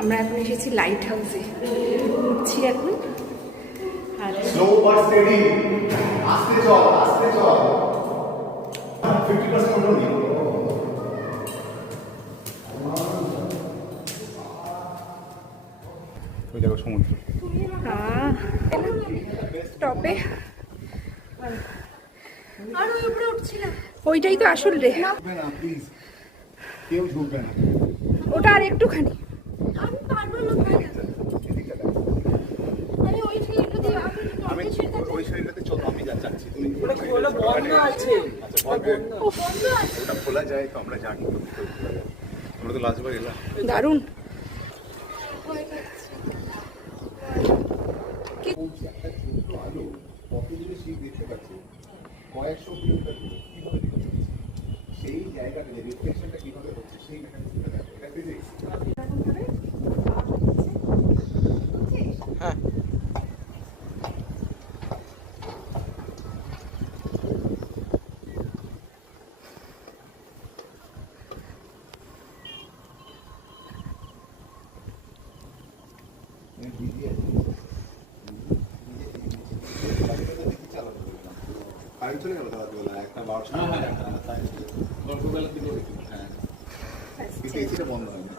আমরা এখন এসেছি লাইট হাউসে, উঠছি এখন। আর স্লো বাট স্টেডি, আস্তে চল আস্তে চল। 50% উঠো নি। ওই দেখো সমুদ্র। টপে আর ওই উপরে উঠছিলাম, ওইটাই তো আসল রে। প্লিজ কেউ ঢুকবে না, ওটা আর একটুখানি। আমি পারবো না ভাই, আরে ওই সাইডটা দিয়ে আমি ওই সাইডটাতে চলো, আমি যাচ্ছি। তুমি ওটা খোলা বন্ধ আছে। আচ্ছা বন্ধ আছে, ওটা খোলা যায় তো আমরা জানি। আমরা তো লাস্টবার এলাম। দারুণ। একটা ছোট্ট আলো কত দূরে সেই দেখতে পাচ্ছে, কয়েকশো কিলোমিটার দূরে, কিভাবে দেখতে পাচ্ছে সেই জায়গাটা, রিফ্লেকশনটা কিভাবে হচ্ছে সেই মেকানিজমটা দেখো। এটা ফিজিক্স। হ্যাঁ চলে গেল রাত্রিবেলা, একটা 12 গল্পবেলার দিকে। হ্যাঁ, কিন্তু এসিটা বন্ধ হয় না।